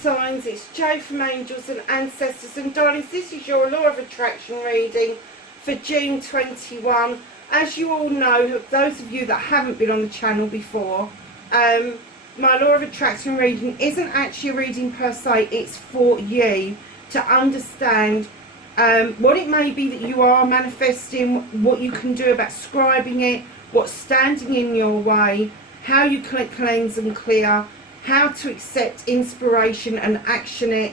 Signs, it's Jo from Angels and Ancestors, and darlings, this is your law of attraction reading for June 21. As you all know, those of you that haven't been on the channel before, my law of attraction reading isn't actually a reading per se. It's for you to understand what it may be that you are manifesting, what you can do about scribing it, what's standing in your way, how you can cleanse and clear, how to accept inspiration and action it,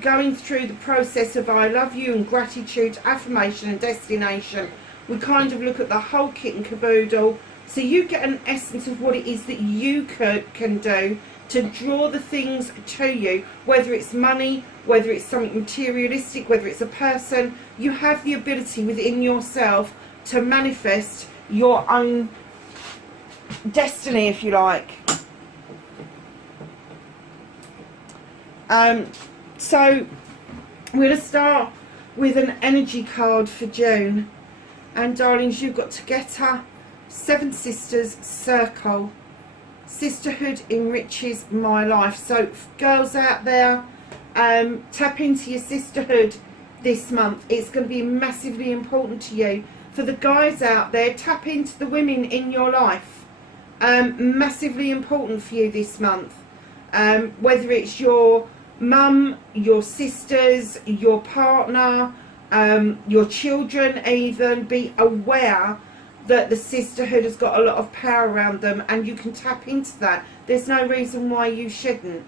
going through the process of I love you and gratitude, affirmation and destination. We kind of look at the whole kit and caboodle, so you get an essence of what it is that you can do to draw the things to you, whether it's money, whether it's something materialistic, whether it's a person. You have the ability within yourself to manifest your own destiny, if you like. So we're going to start with an energy card for June, and darlings, you've got Together, Seven Sisters, Circle, Sisterhood enriches my life. So girls out there, tap into your sisterhood this month. It's going to be massively important to you. For the guys out there, tap into the women in your life. Massively important for you this month. Whether it's your mum, your sisters, your partner, your children even, be aware that the sisterhood has got a lot of power around them, and you can tap into that. There's no reason why you shouldn't.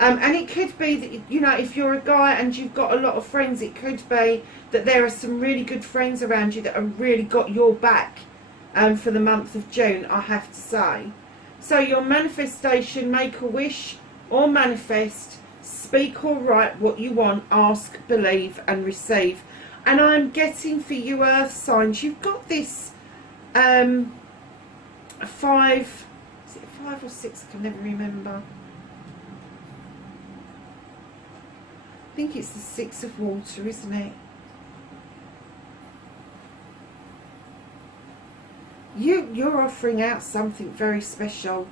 And it could be that, you know, if you're a guy and you've got a lot of friends, it could be that there are some really good friends around you that have really got your back for the month of June, I have to say. So your manifestation, make a wish or manifest, speak or write what you want, ask, believe and receive. And I'm getting for you earth signs, you've got this 5, is it 5 or 6, I can never remember. I think it's the 6 of water, isn't it? You're offering out something very special,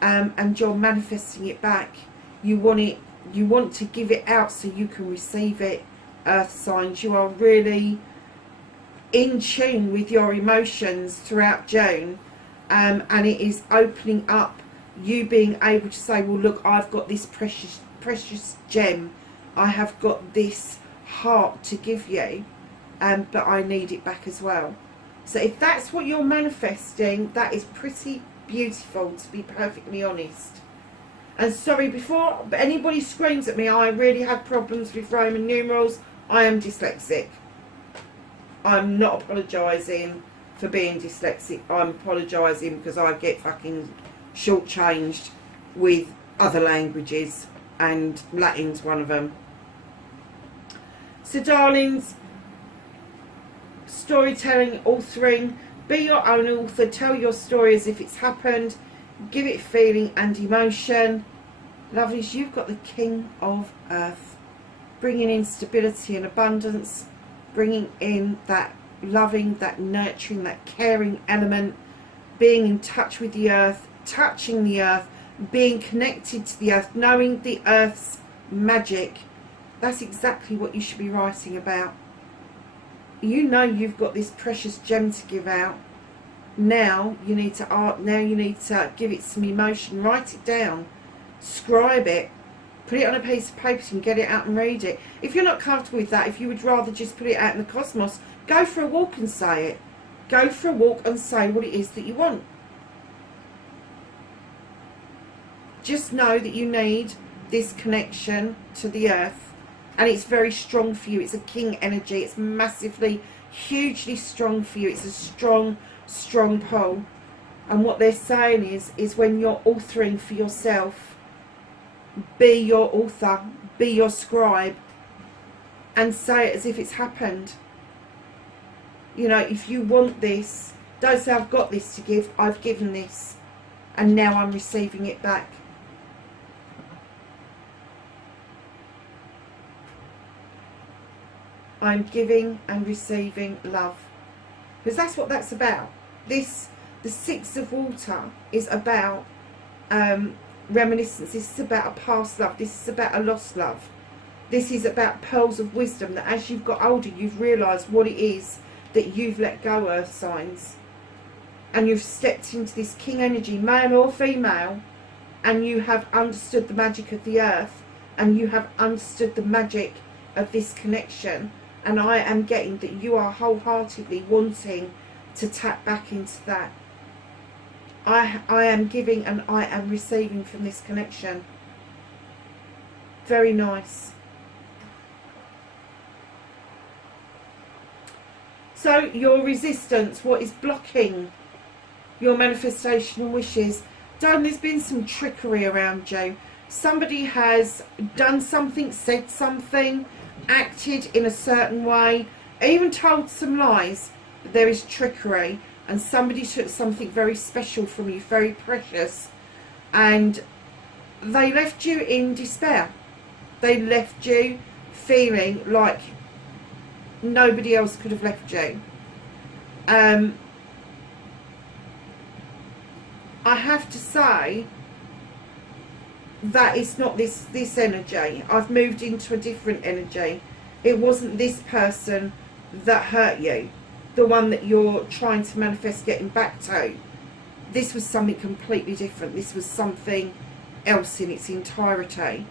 and you're manifesting it back. You want to give it out so you can receive it, earth signs. You are really in tune with your emotions throughout June, and it is opening up, you being able to say, well look, I've got this precious gem, I have got this heart to give you, but I need it back as well. So if that's what you're manifesting, that is pretty beautiful, to be perfectly honest. And sorry, before anybody screams at me, I really had problems with Roman numerals. I am dyslexic. I'm not apologising for being dyslexic. I'm apologising because I get fucking shortchanged with other languages, and Latin's one of them. So darlings, storytelling, authoring, be your own author, tell your story as if it's happened, give it feeling and emotion. Lovelies, you've got the King of Earth, bringing in stability and abundance, bringing in that loving, that nurturing, that caring element, being in touch with the earth, touching the earth, being connected to the earth, knowing the earth's magic. That's exactly what you should be writing about. You know you've got this precious gem to give out. Now you need to give it some emotion. Write it down, scribe it, put it on a piece of paper and get it out and read it. If you're not comfortable with that, if you would rather just put it out in the cosmos, go for a walk and say it. Go for a walk and say what it is that you want. Just know that you need this connection to the earth, and it's very strong for you. It's a king energy. It's massively, hugely strong for you. It's a strong pull. And what they're saying is when you're authoring for yourself, be your author, be your scribe, and say it as if it's happened. You know, if you want this, don't say I've got this to give, I've given this. and now I'm receiving it back. I'm giving and receiving love, because that's what that's about. This, the Six of Water, is about reminiscence. This is about a past love. This is about a lost love. This is about pearls of wisdom, that as you've got older, you've realised what it is that you've let go, earth signs. And you've stepped into this king energy, male or female, and you have understood the magic of the earth, and you have understood the magic of this connection. And I am getting that you are wholeheartedly wanting to tap back into that. I am giving and I am receiving from this connection. Very nice. So your resistance, what is blocking your manifestation and wishes? Darling, there's been some trickery around you. Somebody has done something, said something, acted in a certain way, even told some lies. There is trickery, and somebody took something very special from you, very precious, and they left you in despair. They left you feeling like nobody else could have left you. I have to say that it's not this energy. I've moved into a different energy. It wasn't this person that hurt you, the one that you're trying to manifest getting back to. This was something completely different. This was something else in its entirety.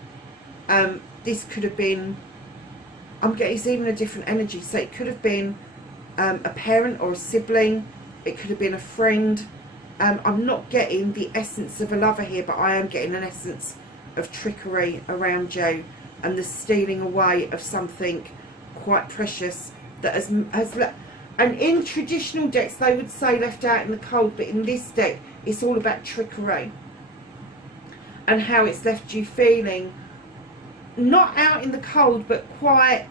This could have been, I'm getting, it's even a different energy. So it could have been a parent or a sibling. It could have been a friend. I'm not getting the essence of a lover here, but I am getting an essence of trickery around you, and the stealing away of something quite precious that has and in traditional decks they would say left out in the cold, but in this deck it's all about trickery and how it's left you feeling not out in the cold, but quite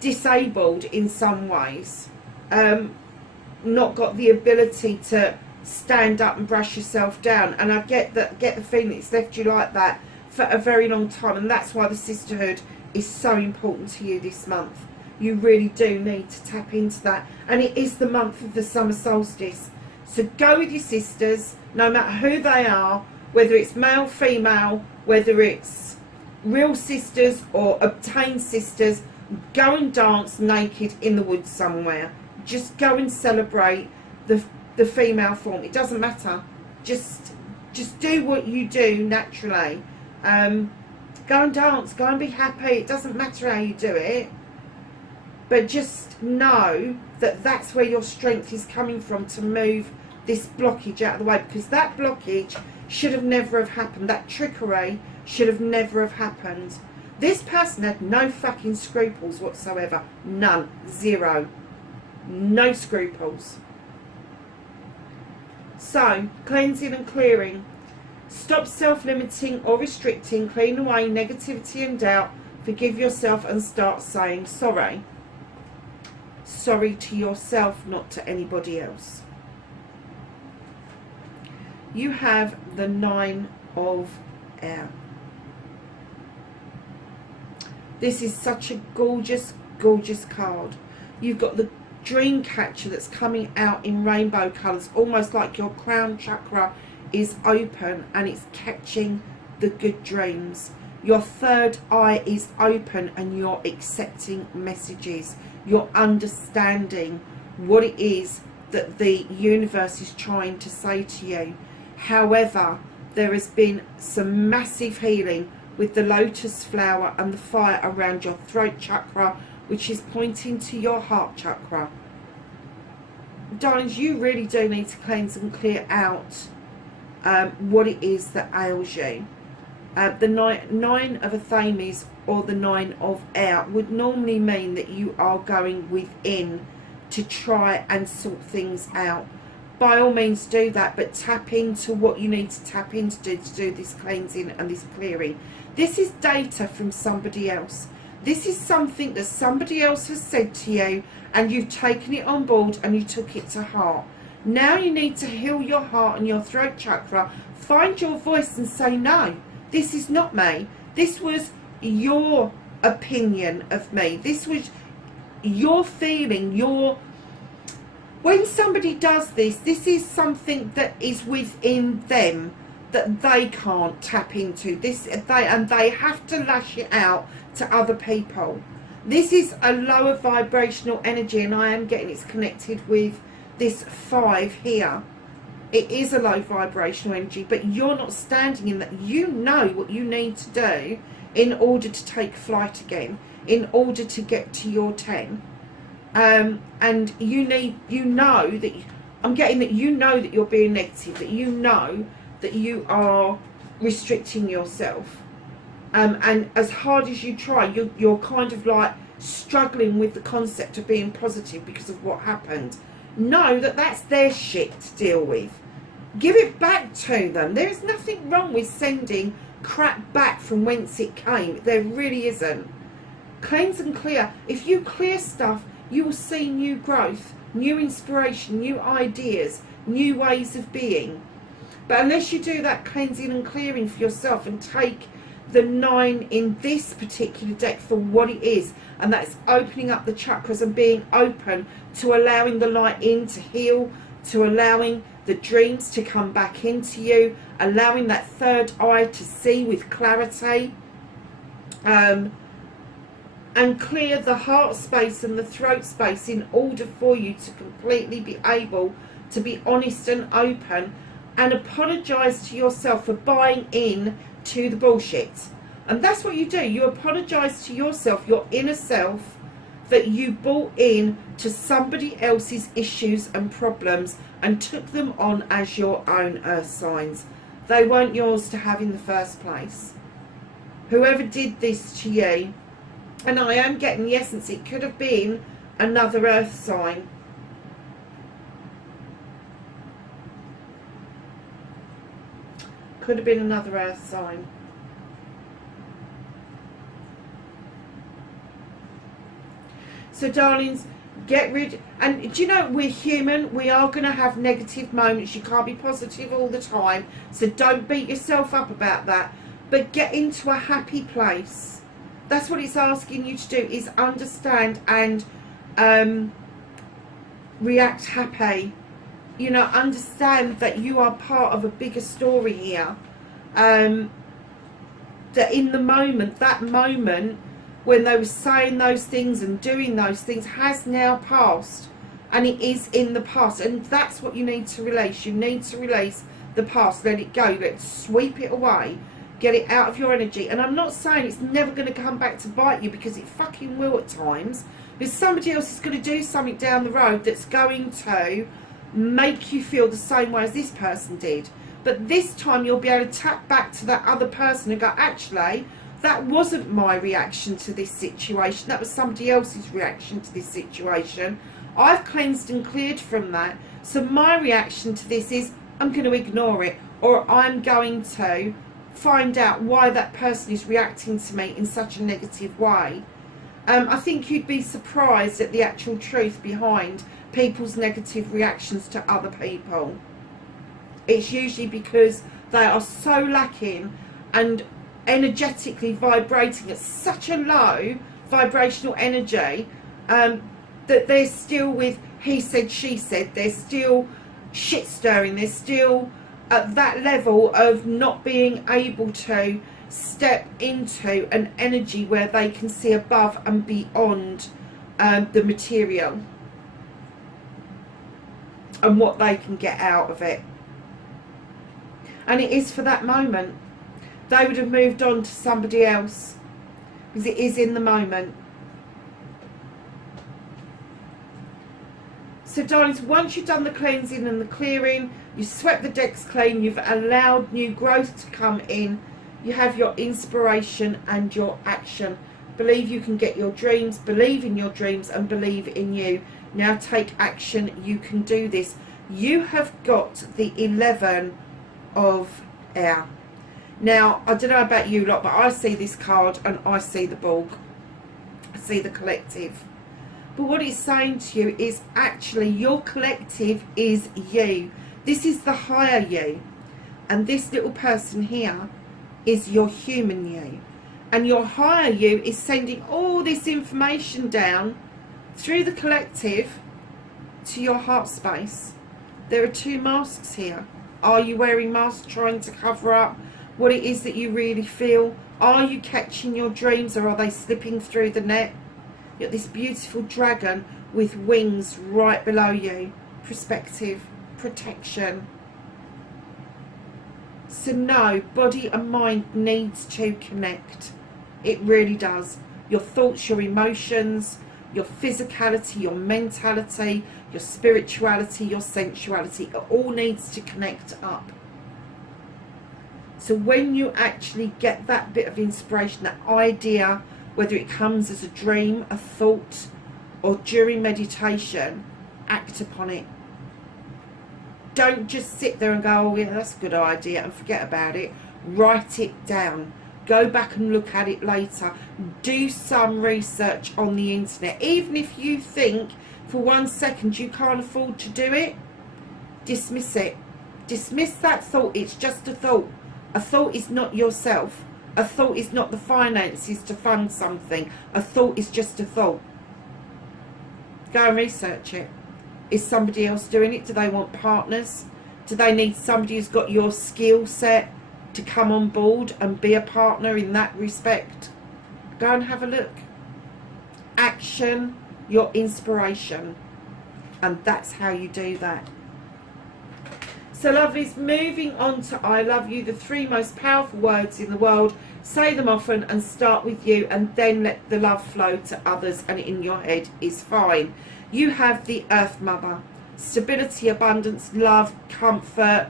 disabled in some ways. Not got the ability to stand up and brush yourself down, and I get the feeling it's left you like that for a very long time, and that's why the sisterhood is so important to you this month. You really do need to tap into that, and it is the month of the summer solstice. So go with your sisters, no matter who they are, whether it's male, female, whether it's real sisters or obtained sisters. Go and dance naked in the woods somewhere. Just go and celebrate the female form. It doesn't matter. Just do what you do naturally. Go and dance. Go and be happy. It doesn't matter how you do it. But just know that that's where your strength is coming from, to move this blockage out of the way, because that blockage should have never have happened. That trickery should have never have happened. This person had no fucking scruples whatsoever. None. Zero. No scruples. So, cleansing and clearing. Stop self-limiting or restricting. Clean away negativity and doubt. Forgive yourself and start saying sorry. Sorry to yourself, not to anybody else. You have the 9 of Air. This is such a gorgeous, gorgeous card. You've got the dream catcher that's coming out in rainbow colours, almost like your crown chakra is open and it's catching the good dreams. Your third eye is open and you're accepting messages. You're understanding what it is that the universe is trying to say to you. However, there has been some massive healing with the lotus flower and the fire around your throat chakra, which is pointing to your heart chakra. Darlings, you really do need to cleanse and clear out what it is that ails you. The nine of Athames, or the 9 of Air, would normally mean that you are going within to try and sort things out. By all means do that, but tap into what you need to tap into to do this cleansing and this clearing. This is data from somebody else. This is something that somebody else has said to you and you've taken it on board and you took it to heart. Now you need to heal your heart and your throat chakra. Find your voice and say, no, this is not me. This was your opinion of me. This was your feeling, your... When somebody does this, this is something that is within them that they can't tap into. They have to lash it out to other people. This is a lower vibrational energy, and I am getting it's connected with this 5 here. It is a low vibrational energy, but you're not standing in that. You know what you need to do in order to take flight again, in order to get to your 10. And you know that, I'm getting that you know that you're being negative, that you know that you are restricting yourself. And as hard as you try, you're kind of like struggling with the concept of being positive because of what happened. Know that that's their shit to deal with. Give it back to them. There is nothing wrong with sending crap back from whence it came. There really isn't. Cleanse and clear. If you clear stuff, you will see new growth, new inspiration, new ideas, new ways of being. But unless you do that cleansing and clearing for yourself and take the 9 in this particular deck for what it is, and that's opening up the chakras and being open to allowing the light in to heal, to allowing the dreams to come back into you, allowing that third eye to see with clarity, and clear the heart space and the throat space in order for you to completely be able to be honest and open and apologise to yourself for buying in to the bullshit. And that's what you do. You apologise to yourself, your inner self, that you bought in to somebody else's issues and problems and took them on as your own earth signs. They weren't yours to have in the first place. Whoever did this to you, and I am getting the essence, it could have been another earth sign. Could have been another earth sign. So darlings, get rid, and do you know, we're human, we are going to have negative moments, you can't be positive all the time, so don't beat yourself up about that, but get into a happy place. That's what it's asking you to do, is understand and react happy. You know, understand that you are part of a bigger story here. That in the moment, that moment when they were saying those things and doing those things has now passed, and it is in the past, and that's what you need to release. You need to release the past, let it go, sweep it away, get it out of your energy. And I'm not saying it's never going to come back to bite you, because it fucking will at times, because somebody else is going to do something down the road that's going to make you feel the same way as this person did. But this time you'll be able to tap back to that other person and go, actually, that wasn't my reaction to this situation, that was somebody else's reaction to this situation. I've cleansed and cleared from that, so my reaction to this is I'm going to ignore it, or I'm going to find out why that person is reacting to me in such a negative way. I think you'd be surprised at the actual truth behind people's negative reactions to other people. It's usually because they are so lacking and energetically vibrating at such a low vibrational energy that they're still with he said, she said, they're still shit stirring, they're still at that level of not being able to step into an energy where they can see above and beyond the material and what they can get out of it. And it is for that moment. They would have moved on to somebody else, because it is in the moment. So darlings, once you've done the cleansing and the clearing, you've swept the decks clean, you've allowed new growth to come in, you have your inspiration and your action. Believe you can get your dreams, believe in your dreams, and believe in you. Now take action, you can do this. You have got the 11 of air. Now, I don't know about you lot, but I see this card and I see the bulk. I see the collective. But what it's saying to you is actually your collective is you. This is the higher you. And this little person here is your human you. And your higher you is sending all this information down through the collective to your heart space. There are two masks here. Are you wearing masks trying to cover up what it is that you really feel? Are you catching your dreams, or are they slipping through the net? You've got this beautiful dragon with wings right below you. Perspective, protection. So no, body and mind needs to connect. It really does. Your thoughts, your emotions, your physicality, your mentality, your spirituality, your sensuality, it all needs to connect up. So when you actually get that bit of inspiration, that idea, whether it comes as a dream, a thought, or during meditation, act upon it. Don't just sit there and go, oh yeah, that's a good idea, and forget about it. Write it down. Go back and look at it later. Do some research on the internet. Even if you think for 1 second you can't afford to do it, dismiss it. Dismiss that thought. It's just a thought. A thought is not yourself. A thought is not the finances to fund something. A thought is just a thought. Go and research it. Is somebody else doing it? Do they want partners? Do they need somebody who's got your skill set to come on board and be a partner in that respect? Go and have a look. Action your inspiration. And that's how you do that. So lovelies, moving on to I love you, the 3 most powerful words in the world. Say them often and start with you, and then let the love flow to others, and in your head is fine. You have the Earth Mother. Stability, abundance, love, comfort,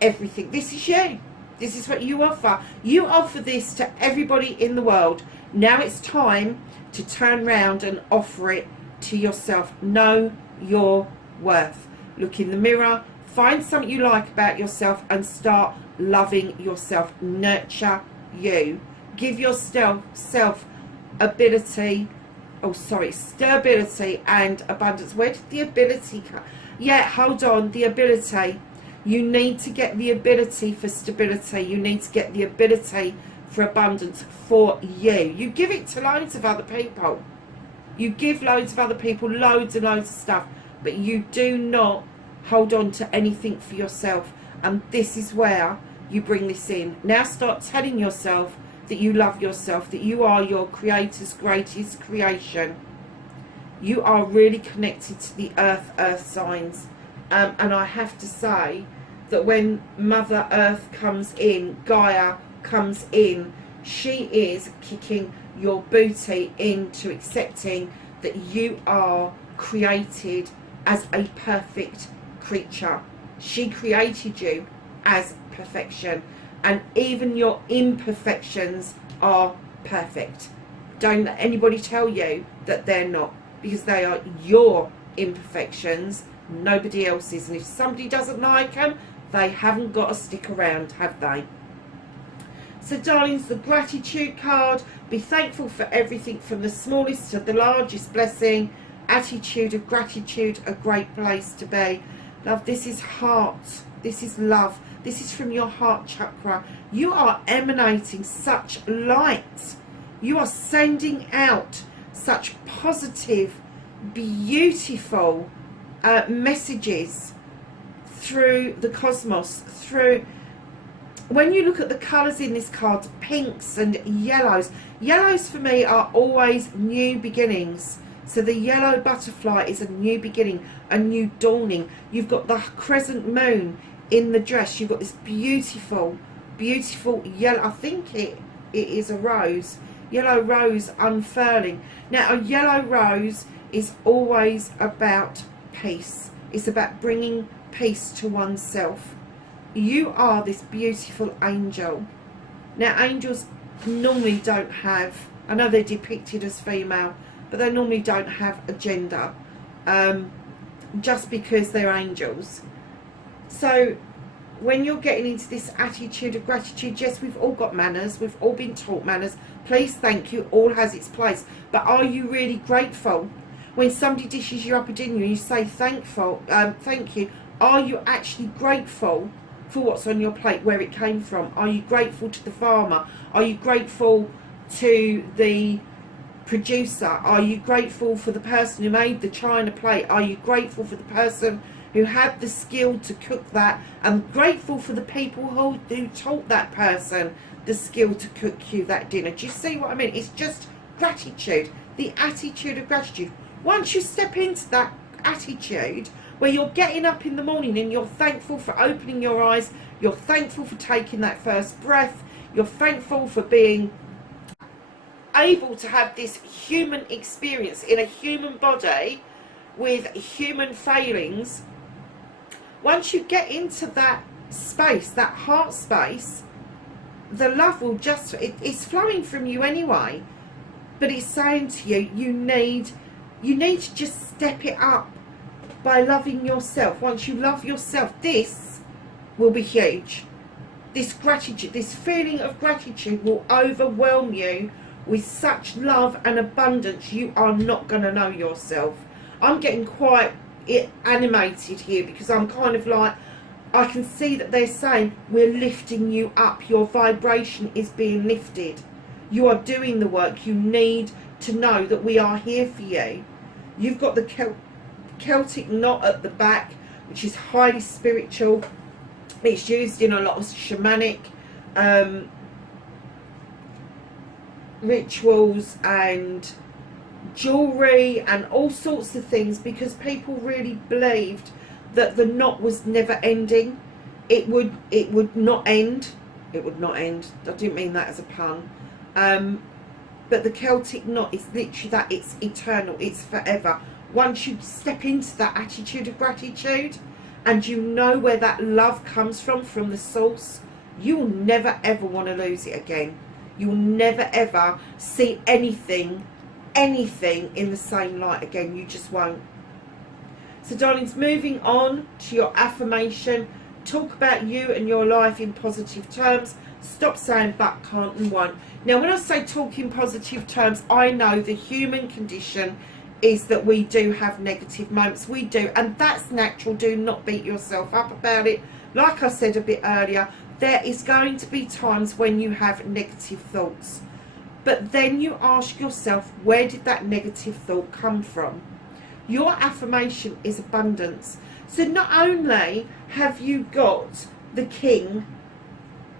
everything. This is you. This is what you offer. You offer this to everybody in the world. Now it's time to turn round and offer it to yourself. Know your worth. Look in the mirror. Find something you like about yourself and start loving yourself. Nurture you. Give yourself stability and abundance. Where did the ability come? Yeah, hold on. The ability. You need to get the ability for stability. You need to get the ability for abundance for you. You give it to loads of other people. You give loads of other people loads and loads of stuff, but you do not hold on to anything for yourself. And this is where you bring this in. Now start telling yourself that you love yourself, that you are your creator's greatest creation. You are really connected to the earth signs. And I have to say that when Mother Earth comes in, Gaia comes in, she is kicking your booty into accepting that you are created as a perfect creature. She created you as perfection, and even your imperfections are perfect. Don't let anybody tell you that they're not, because they are your imperfections, nobody else's. And if somebody doesn't like them, they haven't got to stick around, have they? So darlings, the gratitude card. Be thankful for everything from the smallest to the largest blessing. Attitude of gratitude, a great place to be. Love, this is heart. This is love. This is from your heart chakra. You are emanating such light. You are sending out such positive, beautiful messages through the cosmos. When you look at the colours in this card, pinks and yellows. Yellows for me are always new beginnings. So the yellow butterfly is a new beginning, a new dawning. You've got the crescent moon in the dress. You've got this beautiful, beautiful yellow. I think it is a rose. Yellow rose unfurling. Now a yellow rose is always about peace. It's about bringing peace to oneself. You are this beautiful angel. Now angels normally don't have, I know they're depicted as female, but they normally don't have a gender, just because they're angels. So when you're getting into this attitude of gratitude, yes, we've all got manners, we've all been taught manners. Please, thank you, all has its place. But are you really grateful? When somebody dishes you up a dinner and you say thank you, are you actually grateful for what's on your plate, where it came from? Are you grateful to the farmer? Are you grateful to the producer? Are you grateful for the person who made the china plate? Are you grateful for the person who had the skill to cook that, and grateful for the people who taught that person the skill to cook you that dinner? Do you see what I mean? It's just gratitude, the attitude of gratitude. Once you step into that attitude where you're getting up in the morning and you're thankful for opening your eyes, you're thankful for taking that first breath, you're thankful for being able to have this human experience in a human body with human failings. Once you get into that space, that heart space, the love will just, it's flowing from you anyway, but it's saying to you, you need to just step it up by loving yourself. Once you love yourself, this will be huge. This gratitude, this feeling of gratitude will overwhelm you with such love and abundance, you are not going to know yourself. I'm getting quite animated here because I'm kind of like, I can see that they're saying we're lifting you up. Your vibration is being lifted. You are doing the work. You need to know that we are here for you. You've got the Celtic knot at the back, which is highly spiritual. It's used in a lot of shamanic rituals and jewelry and all sorts of things, because people really believed that the knot was never ending. It would not end. It would not end. I didn't mean that as a pun. But the Celtic knot is literally that. It's eternal. It's forever. Once you step into that attitude of gratitude and you know where that love comes from the source, you will never ever want to lose it again. You will never ever see anything in the same light again. You just won't. So darlings, moving on to your affirmation. Talk about you and your life in positive terms. Stop saying but, can't and won't. Now when I say talk in positive terms, I know the human condition is that we do have negative moments. We do, and that's natural. Do not beat yourself up about it. Like I said a bit earlier, there is going to be times when you have negative thoughts, but then you ask yourself, where did that negative thought come from? Your affirmation is abundance. So not only have you got the King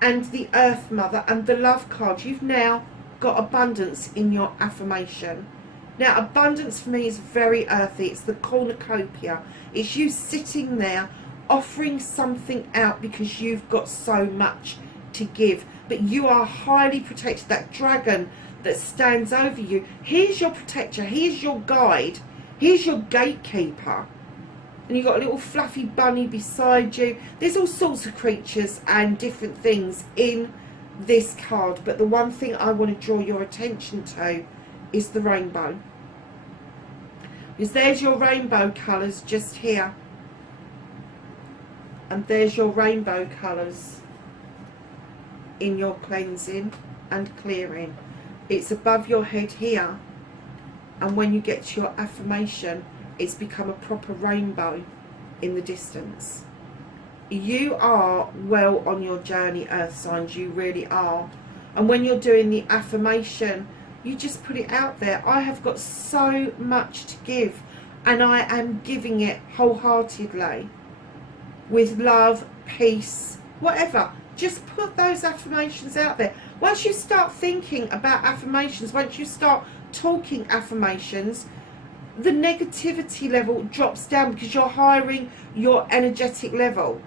and the Earth Mother and the Love card, you've now got abundance in your affirmation. Now abundance for me is very earthy. It's the cornucopia. It's you sitting there offering something out because you've got so much to give, but you are highly protected. That dragon that stands over you, he's your protector, he's your guide, he's your gatekeeper. And you've got a little fluffy bunny beside you. There's all sorts of creatures and different things in this card, but the one thing I want to draw your attention to is the rainbow, because there's your rainbow colours just here, and there's your rainbow colours in your cleansing and clearing. It's above your head here, and when you get to your affirmation, it's become a proper rainbow in the distance. You are well on your journey, earth signs, you really are. And when you're doing the affirmation, you just put it out there. I have got so much to give, and I am giving it wholeheartedly, with love, peace, whatever. Just put those affirmations out there. Once you start thinking about affirmations, once you start talking affirmations, the negativity level drops down, because you're hiring your energetic level,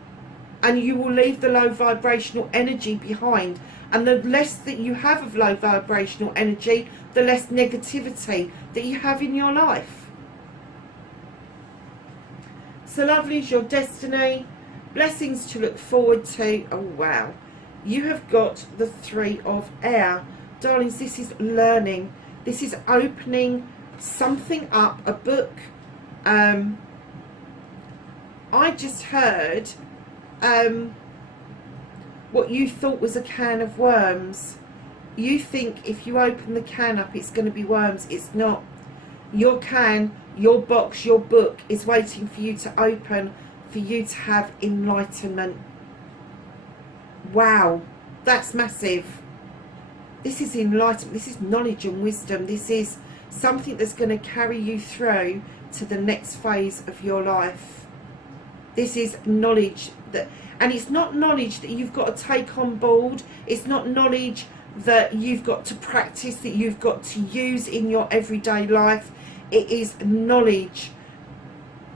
and you will leave the low vibrational energy behind. And the less that you have of low vibrational energy, the less negativity that you have in your life. So lovely is your destiny. Blessings to look forward to. Oh wow. You have got the 3 of air. Darlings, this is learning. This is opening something up, a book. I just heard what you thought was a can of worms. You think if you open the can up it's going to be worms. It's not. Your can Your box, your book is waiting for you to open, for you to have enlightenment. Wow, that's massive. This is enlightenment. This is knowledge and wisdom. This is something that's going to carry you through to the next phase of your life. This is knowledge that, and it's not knowledge that you've got to take on board. It's not knowledge that you've got to practice, that you've got to use in your everyday life. It is knowledge.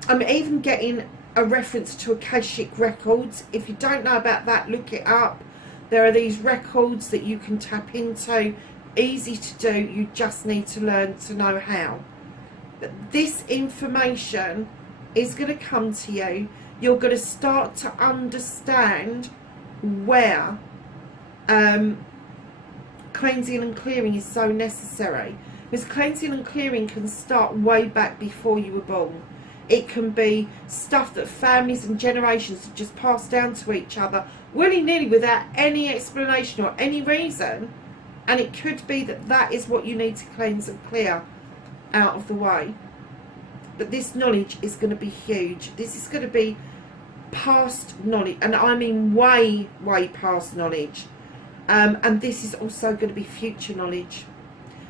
I'm even getting a reference to Akashic records. If you don't know about that, look it up. There are these records that you can tap into. Easy to do. You just need to learn to know how. But this information is going to come to you. You're going to start to understand where cleansing and clearing is so necessary. Because cleansing and clearing can start way back before you were born. It can be stuff that families and generations have just passed down to each other willy-nilly without any explanation or any reason. And it could be that that is what you need to cleanse and clear out of the way. But this knowledge is going to be huge. This is going to be past knowledge. And I mean way, way past knowledge. And this is also going to be future knowledge.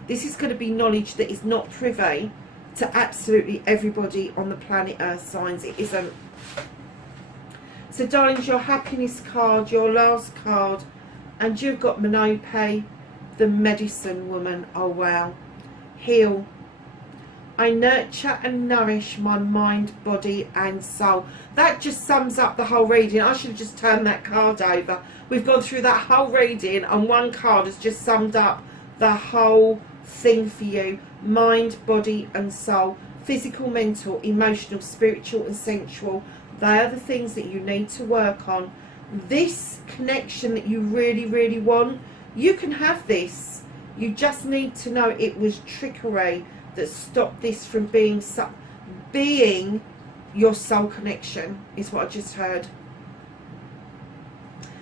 This is going to be knowledge that is not privy to absolutely everybody on the planet Earth signs. It isn't. So darlings, your happiness card, your last card, and you've got Menope, the medicine woman. Oh wow. Heal. I nurture and nourish my mind, body and soul. That just sums up the whole reading. I should have just turned that card over. We've gone through that whole reading and one card has just summed up the whole thing for you. Mind, body and soul. Physical, mental, emotional, spiritual and sensual. They are the things that you need to work on. This connection that you really, really want, you can have this. You just need to know it was trickery that stopped this from being your soul connection, is what I just heard.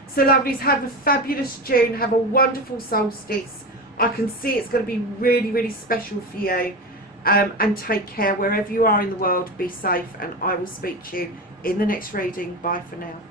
So lovelies, have a fabulous June. Have a wonderful solstice. I can see it's going to be really, really special for you. And take care wherever you are in the world. Be safe, and I will speak to you in the next reading. Bye for now.